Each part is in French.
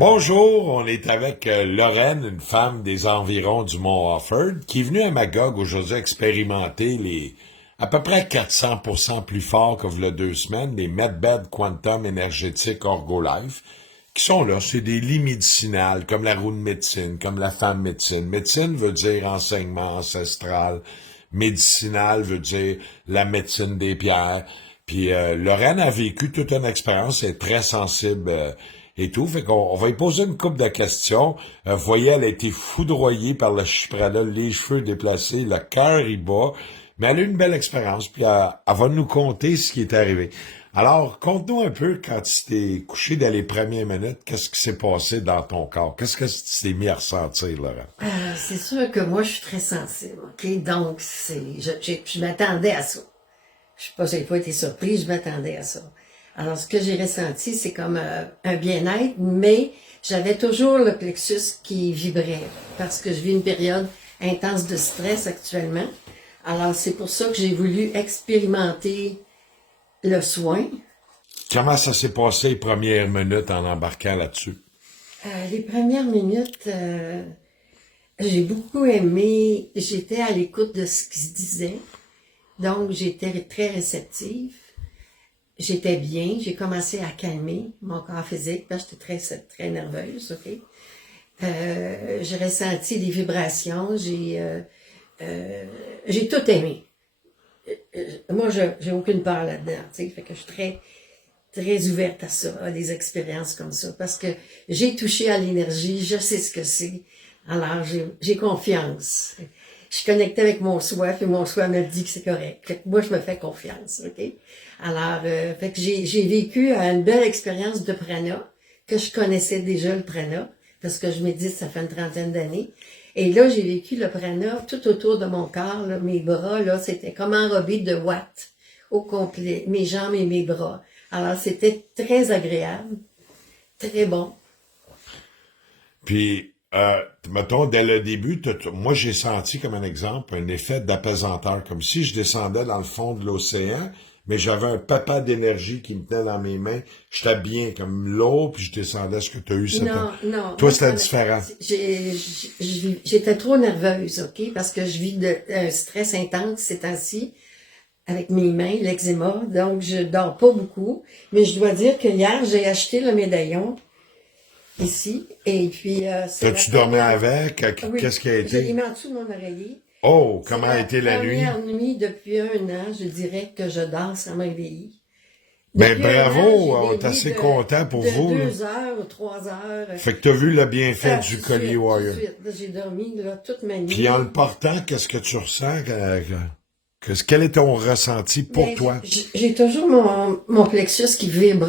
Bonjour, on est avec Lorraine, une femme des environs du Mont Offord, qui est venue à Magog aujourd'hui expérimenter les à peu près 400% plus forts que v'là 2 semaines, les MedBed Quantum énergétiques Orgolife, qui sont là, c'est des lits médicinales, comme la roue de médecine, comme la femme médecine. Médecine veut dire enseignement ancestral, médicinal veut dire la médecine des pierres. Puis Lorraine a vécu toute une expérience, elle est très sensible et tout. Fait qu'on va lui poser une couple de questions. Vous voyez, elle a été foudroyée par le chypradol, les cheveux déplacés, le cœur y bat. Mais elle a eu une belle expérience, puis elle va nous conter ce qui est arrivé. Alors, conte-nous un peu quand tu t'es couché dans les premières minutes, qu'est-ce qui s'est passé dans ton corps? Qu'est-ce que tu t'es mis à ressentir, Laurent? C'est sûr que moi, je suis très sensible, OK? Donc, je m'attendais à ça. J'ai pas été surprise, je m'attendais à ça. Alors, ce que j'ai ressenti, c'est comme un bien-être, mais j'avais toujours le plexus qui vibrait, parce que je vis une période intense de stress actuellement. Alors, c'est pour ça que j'ai voulu expérimenter le soin. Comment ça s'est passé les premières minutes en embarquant là-dessus? Les premières minutes, j'ai beaucoup aimé, j'étais à l'écoute de ce qui se disait, donc j'étais très réceptive, j'étais bien, j'ai commencé à calmer mon corps physique, parce que j'étais très nerveuse, ok? J'ai ressenti des vibrations, j'ai tout aimé. Moi, j'ai aucune peur là-dedans, tu sais, fait que je suis très ouverte à ça, à des expériences comme ça, parce que j'ai touché à l'énergie, je sais ce que c'est, alors j'ai confiance. Je suis connectée avec mon soi, puis mon soi me dit que c'est correct. Fait que moi, je me fais confiance, OK? Alors, fait que j'ai vécu une belle expérience de prana, que je connaissais déjà le prana, parce que je médite, ça fait une trentaine d'années. Et là, j'ai vécu le prana tout autour de mon corps, là, mes bras, là, c'était comme enrobé de watts au complet, mes jambes et mes bras. Alors, c'était très agréable, très bon. Puis, mettons, dès le début, moi, j'ai senti comme un exemple un effet d'apaisanteur, comme si je descendais dans le fond de l'océan, mais j'avais un papa d'énergie qui me tenait dans mes mains. J'étais bien comme l'eau, puis je descendais. Est-ce que tu as eu cette... Non. Toi, c'était différent. J'étais trop nerveuse, OK? Parce que je vis un stress intense ces temps-ci avec mes mains, l'eczéma, donc je dors pas beaucoup. Mais je dois dire que hier, j'ai acheté le médaillon ici, et puis... T'as-tu dormi avec? Oui, Qu'est-ce qui a je l'ai été? mis en dessous de mon oreiller. Oh, comment a été la nuit? La première nuit depuis un an, je dirais que je dors sans m'éveiller. Ben Depuis bravo, un an, on j'ai est des nuits assez content pour vous. de Là. 2 heures ou 3 heures. Fait que t'as vu le bienfait Tout du de collier suite, Warrior. tout de suite. Là, j'ai dormi là, toute ma nuit. Puis en le portant, qu'est-ce que tu ressens? Quel est ton ressenti pour Mais toi? j'ai toujours mon plexus qui vibre.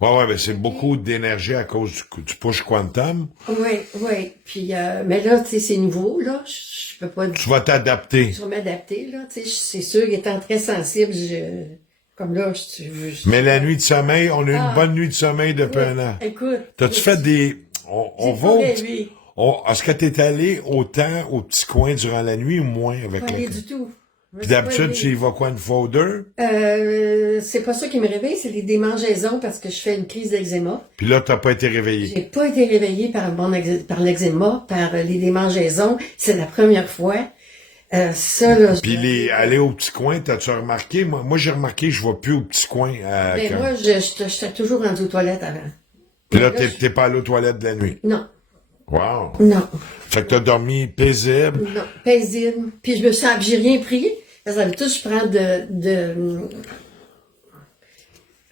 Ouais, ben c'est beaucoup d'énergie à cause du push quantum. Oui. Puis, mais là, tu sais, c'est nouveau, là. Je peux pas... Tu vas t'adapter. Je vais m'adapter, là. Tu sais, c'est sûr, étant très sensible, comme là, Mais la nuit de sommeil, on a eu une bonne nuit de sommeil depuis oui, un an. écoute. T'as-tu fait des... On va au rêvé. Est-ce que t'es allé autant au petit coin durant la nuit ou moins avec Pas la... allé du tout. Puis d'habitude, tu y vas quoi, une fois ou deux? C'est pas ça qui me réveille, c'est les démangeaisons parce que je fais une crise d'eczéma. Puis là, t'as pas été réveillé. J'ai pas été réveillée par l'eczéma, par les démangeaisons. C'est la première fois. Ça, là, Puis aller au petit coin, t'as-tu remarqué? Moi j'ai remarqué, je vais plus au petit coin. Ben moi, j'étais toujours rendue aux toilettes avant. Puis là, t'es pas allé aux toilettes de la nuit. Non. Wow. Non. Fait que t'as dormi paisible. Non. Paisible. Puis j'ai rien pris. Parce que d'habitude, je prends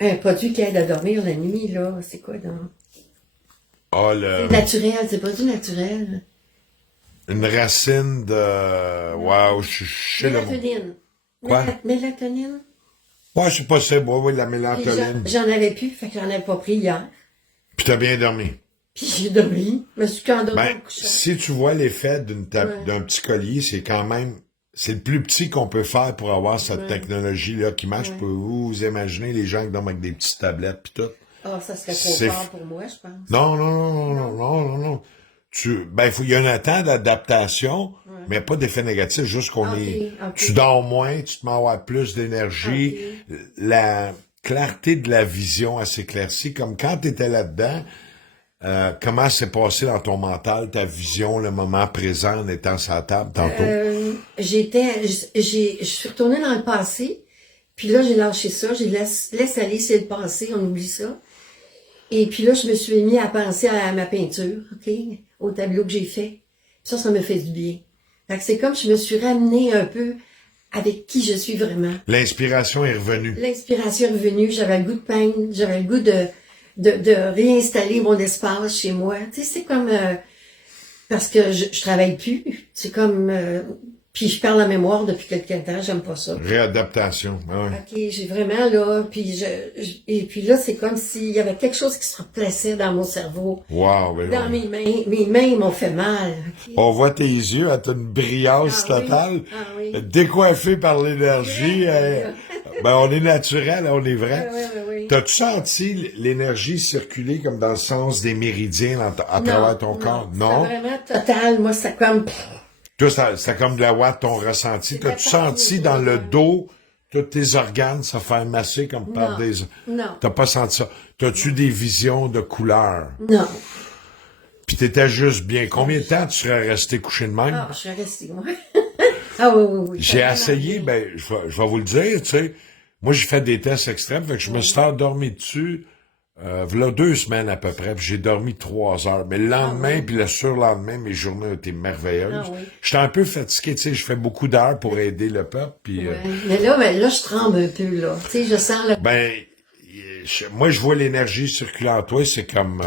un produit qui aide à dormir la nuit, là. C'est quoi, donc? Ah, C'est naturel, c'est pas du naturel. Une racine de... Wow, je sais le mot. Mélatonine. Quoi? Mélatonine. Ouais, c'est possible, oui, la Puis mélatonine. j'en avais plus, fait que j'en avais pas pris hier. Puis t'as bien dormi. Puis j'ai dormi. Je me suis quand dormi Ben, au couchant. si tu vois l'effet Ouais. d'un petit collier, c'est quand même... C'est le plus petit qu'on peut faire pour avoir cette technologie-là qui marche. Ouais. Vous imaginez les gens qui dorment avec des petites tablettes pis tout. Ah, ça serait C'est trop fort pour moi, je pense. Non. Il y a un temps d'adaptation, mais pas d'effet négatif, juste qu'on Ok. tu dors moins, tu te mets à avoir plus d'énergie, la clarté de la vision s'éclaircit, comme quand tu étais là-dedans, Comment s'est passé dans ton mental, ta vision, le moment présent en étant sur la table tantôt? Je suis retournée dans le passé, puis là, j'ai lâché ça, laisse aller, c'est le passé, on oublie ça. Et puis là, je me suis mis à penser à ma peinture, OK, au tableau que j'ai fait. Ça me fait du bien. Fait que c'est comme je me suis ramenée un peu avec qui je suis vraiment. L'inspiration est revenue. L'inspiration est revenue, j'avais le goût de peindre, j'avais le goût de réinstaller mon espace chez moi. Tu sais, c'est comme... parce que je travaille plus. C'est comme... puis je perds la mémoire depuis quelque temps, j'aime pas ça. Réadaptation. Ouais. OK, j'ai vraiment là... Puis et puis là, c'est comme s'il y avait quelque chose qui se replaçait dans mon cerveau. Wow. Ben Dans ouais. mes mains. Mes mains m'ont fait mal. OK? On voit tes yeux, t'as une brillance Ah oui, totale, ah oui. décoiffée par l'énergie. Ben, on est naturel, on est vrai. Oui. T'as-tu senti l'énergie circuler comme dans le sens des méridiens à travers ton corps? Non? C'est vraiment total. Moi, c'est comme... Toi, c'est comme de la ouate, ton ressenti. C'était T'as-tu senti partout, dans le vraiment. dos, tous tes organes se faire masser comme par Non. des... Non. T'as pas senti ça? T'as-tu des visions de couleurs? Non. Puis t'étais juste bien. Combien de temps tu serais resté couché de même? Ah, je suis restée, moi. Ah oui. J'ai Vraiment essayé, bien. ben, je vais vous le dire, tu sais. Moi, j'ai fait des tests extrêmes, fait que je me suis endormi dessus, v'là 2 semaines à peu près, puis j'ai dormi 3 heures. Mais le lendemain, puis le surlendemain, mes journées ont été merveilleuses. Ah oui. J'étais un peu fatigué, tu sais, je fais beaucoup d'heures pour aider le peuple, puis Ouais. Mais là, je tremble un peu, là. Tu sais, je sens le... ben, moi, je vois l'énergie circuler en toi, c'est comme,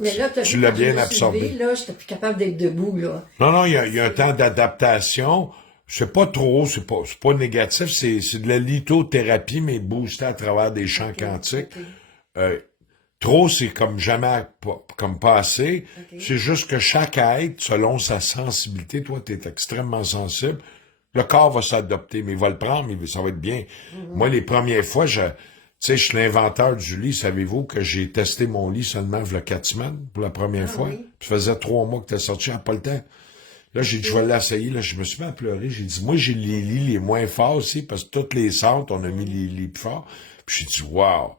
Mais là, tu l'as bien je me suis absorbé. levée, là, j'étais plus capable d'être debout, là. Non, il y a un temps d'adaptation. C'est pas trop, c'est pas négatif, c'est de la lithothérapie, mais boosté à travers des champs quantiques. OK. Trop, c'est comme jamais, comme pas assez. OK. C'est juste que chaque être, selon sa sensibilité, toi, t'es extrêmement sensible, le corps va s'adapter, mais il va le prendre, mais ça va être bien. Moi, les premières fois, tu sais, je suis l'inventeur du lit. Savez-vous que j'ai testé mon lit seulement il y a 4 semaines pour la première fois? oui? Puis ça faisait 3 mois que t'es sorti, j'ai pas le temps. Là, j'ai dit, je vais l'essayer. Là, je me suis mis à pleurer. J'ai dit, moi, j'ai les lits les moins forts aussi, parce que toutes les centres, on a mis les lits plus forts. Puis j'ai dit, wow.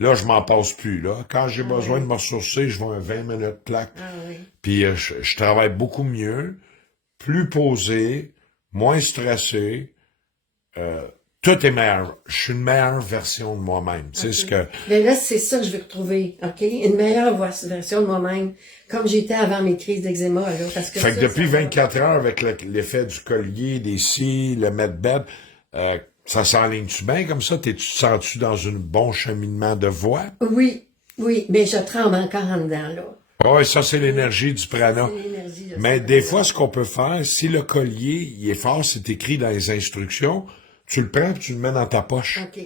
Là, je m'en passe plus, là. Quand j'ai besoin de me ressourcer, je vais un 20 minutes, clac. Ah oui. Puis je travaille beaucoup mieux, plus posé, moins stressé. Tout est meilleur. Je suis une meilleure version de moi-même. Tu sais ce que... Mais là, c'est ça que je veux retrouver, OK? Une meilleure version de moi-même, comme j'étais avant mes crises d'eczéma, là. Parce que Fait que ça, depuis ça- 24 heures, avec l'effet du collier, des scies, le medbed, ça s'enligne-tu bien comme ça? Tu te sens-tu dans un bon cheminement de voix? Oui, mais je tremble encore en dedans, là. Oui, ça, c'est l'énergie du prana. C'est l'énergie, là, Mais ça. des fois, ce qu'on peut faire, si le collier, il est fort, c'est écrit dans les instructions, tu le prends et tu le mets dans ta poche. OK,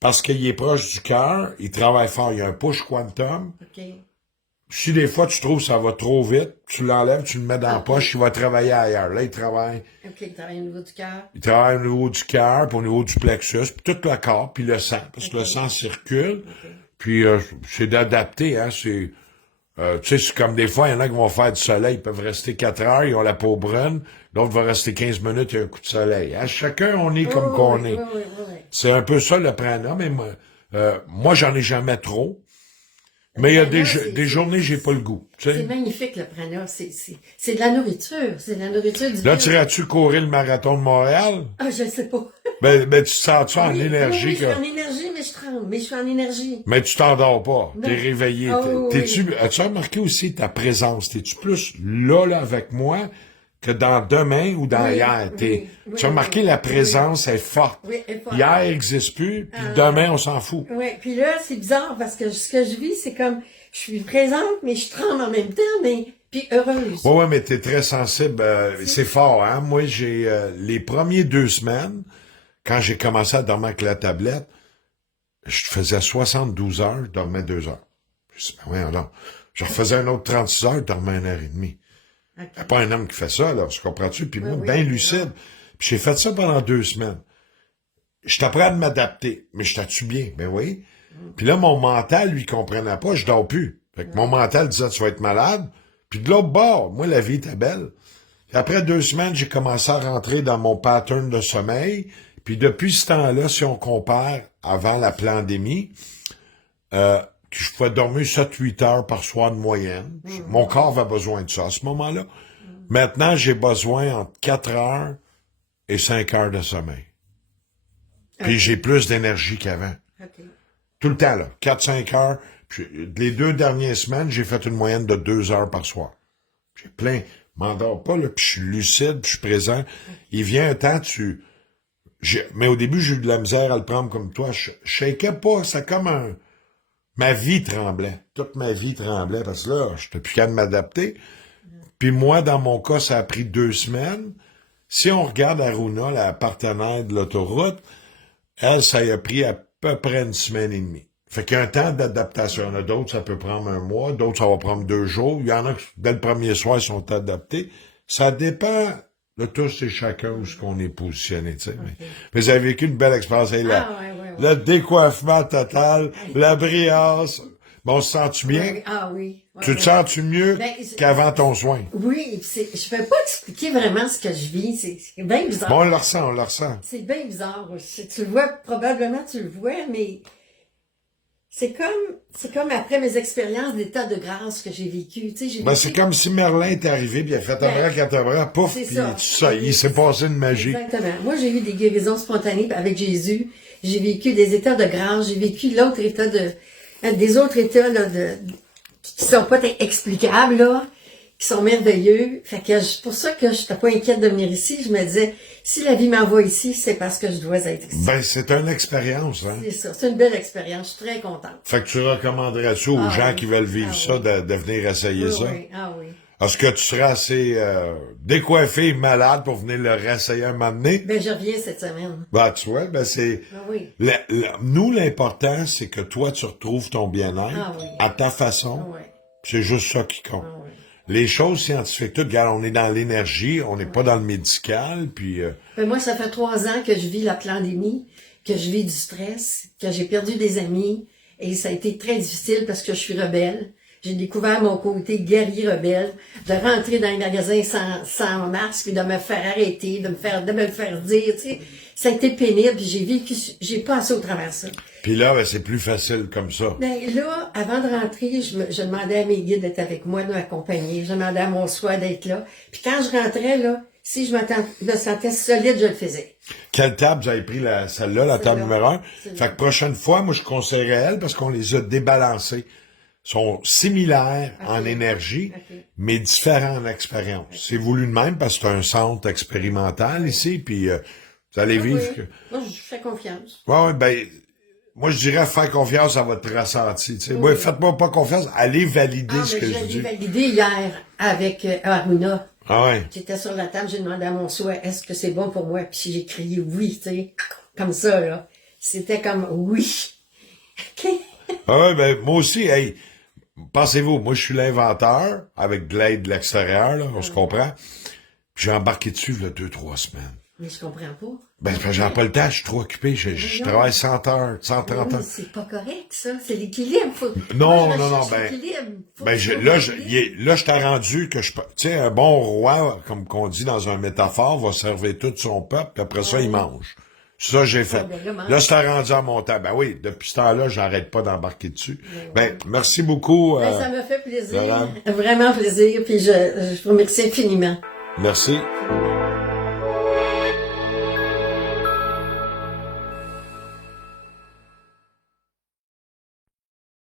Parce qu'il est proche du cœur, il travaille fort, il y a un push quantum. OK. Si des fois tu trouves que ça va trop vite, tu l'enlèves, tu le mets dans la poche, il va travailler ailleurs. Là, il travaille OK, travaille au niveau du cœur. au niveau du cœur, puis au niveau du plexus, puis tout le corps, puis le sang, parce que le sang circule. Puis c'est d'adapter, hein, c'est... tu sais, c'est comme des fois, il y en a qui vont faire du soleil, ils peuvent rester 4 heures, ils ont la peau brune, l'autre va rester 15 minutes, il y a un coup de soleil. Hein? Chacun, on est comme qu'on est. Oui. C'est un peu ça le prana, mais moi j'en ai jamais trop. Mais il y a des journées, j'ai pas le goût. Tu C'est sais. magnifique, le prana. C'est de la nourriture. C'est de la nourriture du Là, vivre. tu irais-tu courir le marathon de Montréal? Ah, je ne sais pas. Ben, tu te sens-tu en Oui, énergie? oui, je suis que... en énergie, mais je tremble. Mais je suis en énergie. Mais tu t'endors pas. Non. T'es réveillé. Oh, As-tu remarqué aussi ta présence? T'es-tu plus là, avec moi, que dans demain ou dans Oui, hier? oui, Tu as remarqué la présence est forte. Oui, elle est forte. Hier n'existe plus, puis demain, on s'en fout. Oui, puis là, c'est bizarre parce que ce que je vis, c'est comme, je suis présente, mais je tremble en même temps, mais puis heureuse. Ouais, mais t'es très sensible. C'est fort, hein? Moi, j'ai les premiers 2 semaines, quand j'ai commencé à dormir avec la tablette, je faisais 72 heures, je dormais 2 heures. Je dis, ben voyons donc. Je refaisais un autre 36 heures, je dormais 1 heure et demie. OK. Il n'y a pas un homme qui fait ça, là, tu comprends-tu? Puis moi, Oui, bien oui, lucide. Puis j'ai fait ça pendant 2 semaines. Je t'apprends à m'adapter, mais je t'as-tu bien? Ben oui. Puis là, mon mental, lui, comprenait pas, je dors plus. Fait que mon mental disait, tu vas être malade. Puis de l'autre bord, moi, la vie était belle. Puis après 2 semaines, j'ai commencé à rentrer dans mon pattern de sommeil. Puis depuis ce temps-là, si on compare avant la pandémie, je pouvais dormir 7-8 heures par soir de moyenne. Mon corps avait besoin de ça à ce moment-là. Maintenant, j'ai besoin entre 4 heures et 5 heures de sommeil. Puis j'ai plus d'énergie qu'avant. OK. Tout le temps, là. 4-5 heures. Puis, les 2 dernières semaines, j'ai fait une moyenne de 2 heures par soir. J'ai plein, m'endors pas, là, puis je suis lucide, puis je suis présent. Il vient un temps, mais au début, j'ai eu de la misère à le prendre comme toi. Je shakeais pas, c'est comme ma vie tremblait. Toute ma vie tremblait, parce que là, je n'étais plus capable de m'adapter. Puis moi, dans mon cas, ça a pris 2 semaines. Si on regarde Aruna, la partenaire de l'autoroute, elle, ça y a pris à peu près 1 semaine et demie. Fait qu'il y a un temps d'adaptation. Il y en a d'autres, ça peut prendre 1 mois. D'autres, ça va prendre 2 jours. Il y en a qui, dès le premier soir, ils sont adaptés. Ça dépend de tous et chacun où ce qu'on est positionné, tu sais. Mais vous avez vécu une belle expérience. Hey, le décoiffement total, la brillance. Bon, on se sent-tu bien? Ah oui. Tu te sens-tu mieux qu'avant ton soin? Oui, je peux pas expliquer vraiment ce que je vis. C'est bien bizarre. Bon, on le ressent. C'est bien bizarre. Tu le vois, probablement tu le vois, mais c'est comme après mes expériences d'état de grâce que j'ai vécu. Tu sais, c'est comme si Merlin était arrivé, puis il a fait un bras, 4 bras, pouf, puis ça, il s'est passé une magie. Exactement. Moi, j'ai eu des guérisons spontanées avec Jésus. J'ai vécu des états de grâce. J'ai vécu des autres états là, qui sont pas explicables, là, qui sont merveilleux. Fait que c'est pour ça que je n'étais pas inquiète de venir ici. Je me disais, si la vie m'envoie ici, c'est parce que je dois être ici. C'est une expérience, hein? C'est ça, c'est une belle expérience. Je suis très contente. Fait que tu recommanderais ça aux gens qui veulent vivre ça, de venir essayer ça? Oui, oui. Est-ce que tu seras assez décoiffé et malade pour venir le réessayer un moment donné? Je reviens cette semaine. Tu vois, c'est... oui. Nous, l'important, c'est que toi, tu retrouves ton bien-être à ta façon. C'est juste ça qui compte. Les choses scientifiques, toutes, regarde, on est dans l'énergie, on n'est pas dans le médical, puis... moi, ça fait 3 ans que je vis la pandémie, que je vis du stress, que j'ai perdu des amis, et ça a été très difficile parce que je suis rebelle. J'ai découvert mon côté guerrier rebelle, de rentrer dans les magasins sans masque, puis de me faire arrêter, de me faire dire, tu sais. Ça a été pénible, puis j'ai passé au travers ça. Puis là, c'est plus facile comme ça. Là, avant de rentrer, je demandais à mes guides d'être avec moi, de m'accompagner. Je demandais à mon soi d'être là. Puis quand je rentrais, là, si je me sentais solide, je le faisais. Quelle table vous avez pris celle-là, la table numéro 1? Fait que prochaine fois, moi, je conseillerais elle parce qu'on les a débalancés. Sont similaires en énergie, mais différents en expérience. C'est voulu de même parce que c'est un centre expérimental ici, puis vous allez vivre... Moi, je fais confiance. Moi, je dirais faire confiance à votre ressenti. Moi, faites-moi pas confiance, allez valider ce que je dis. J'ai validé hier avec Aruna. Ah ouais? J'étais sur la table, j'ai demandé à mon souhait, est-ce que c'est bon pour moi? Puis j'ai crié oui, tu sais, comme ça, là. C'était comme oui. OK? Ah ouais, moi aussi, hey... Pensez-vous, moi, je suis l'inventeur, avec de l'aide de l'extérieur, là, on se comprend. Puis j'ai embarqué dessus, il y a 2-3 semaines. Mais je comprends pas. J'ai pas le temps, je suis trop occupé, je travaille 100 heures, 130 heures. C'est pas correct, ça. C'est l'équilibre. Non, là, je t'ai rendu que tu sais, un bon roi, comme qu'on dit dans un métaphore, va servir tout son peuple, puis après ça, il mange. Ça, j'ai fait. Là, je t'ai rendu à mon temps. Oui, depuis ce temps-là, j'arrête pas d'embarquer dessus. Merci beaucoup. Ça me fait plaisir. Vraiment plaisir. Puis je vous remercie infiniment. Merci.